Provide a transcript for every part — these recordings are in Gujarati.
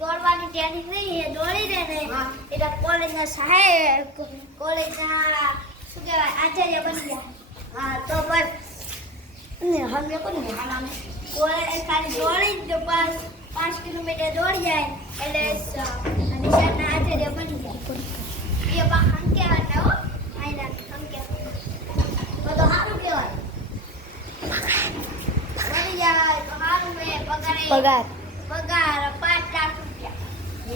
દોડવાની ટ્રેનિંગ નહીં એ દોડી દે ને એટલે કોલેજના સાહેબ કોલેજના શું કહેવાય આચાર્ય બની ગયા. હા તો બસ ને હમે કોને હાલાને કોલેજ ખાલી દોડી જ બસ 5 કિલોમીટર દોડી જાય એટલે નિશાળના આચાર્ય બની જાય. એ બા હમ કહેવાય હો આઈના હમ કહેવાય તો સારું કહેવાય. બની જાય તો સારું મેં પગાર 5 લાખ રૂપિયા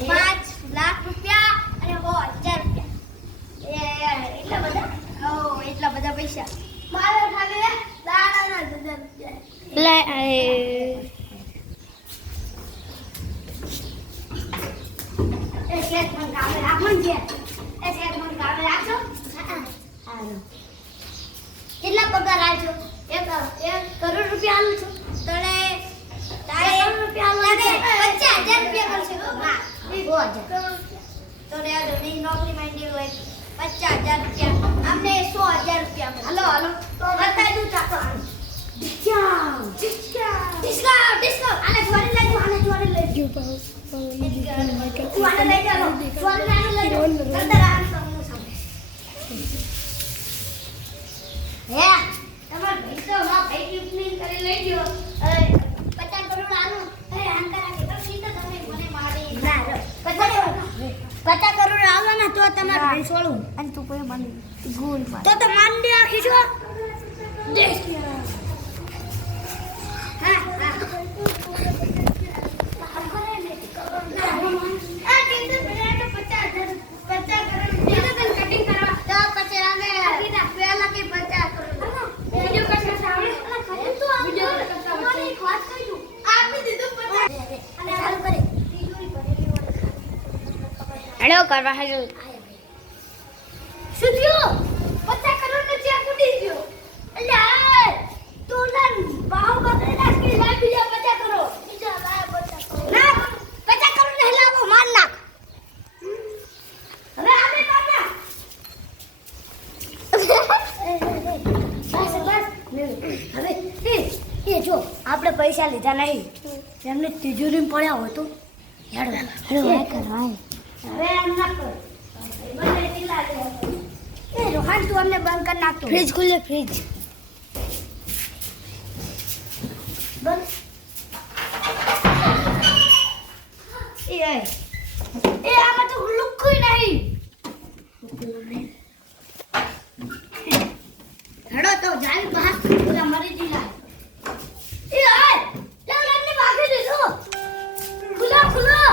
5 લાખ રૂપિયા અને 1000 રૂપિયા એટલા બધા એટલા બધા પૈસા મારે ખાલી દાડાના 1000 રૂપિયા લે એ શેઠ મને કામે રાખો ને એ શેઠ મને કામે રાખજો. હાલો કેટલા પગાર આલજો 1 કરોડ રૂપિયા આલું છું તને તારે 1 કરોડ રૂપિયા આલું 50000 રૂપિયા મળશે. હા 2000 તો રે ની નોકરી માંડી હોય 50000 રૂપિયા અમને 100000 રૂપિયા. હાલો તો બતાઈ દઉં ચાકો ડિસ્કાઉન્ટ આને જોડી લેજો આને જોડી લેજો આને લઈ જાઓ જોડી આને લઈ જાઓ અંદર આને સમૂહ સામે હે તમાર ભાઈ તો ના ભાઈ ટિફિન કરી લઈ ગયો 50 કરોડ આલો એ અંતરા કે તો સીધા તમે મને મારી ના 50 કરોડ આલો ને તો તમાર ભાઈ છોડું અને તું કોઈ મને ગોલ તો માન દે આખી છો દેશ હા હેલો કરવા હેલો શું થયું 50 કરોડ નો ચેક ઉડી ગયો એટલે તું ના ભાવ બદલી નાખ કે લાઈ બીજા 50 કરોડ બીજા લાય 50 કરોડ ના 50 કરોડ ને હેલાવો માર નાખ હવે આમે માર નાખ બસ હવે એ જો આપણે પૈસા લીધા નહીં એમને તિજોરીમાં પડ્યા હોય તો હેડો કરવા હવે એમ ના કર બંને ઢીલા લે એ રોહન તું અમને બંધ કરી નાખતો ફ્રીજ ખુલે ફ્રીજ બંધ એ આમાં તો લુકુય નહીં હેડો તો જાવી બહાર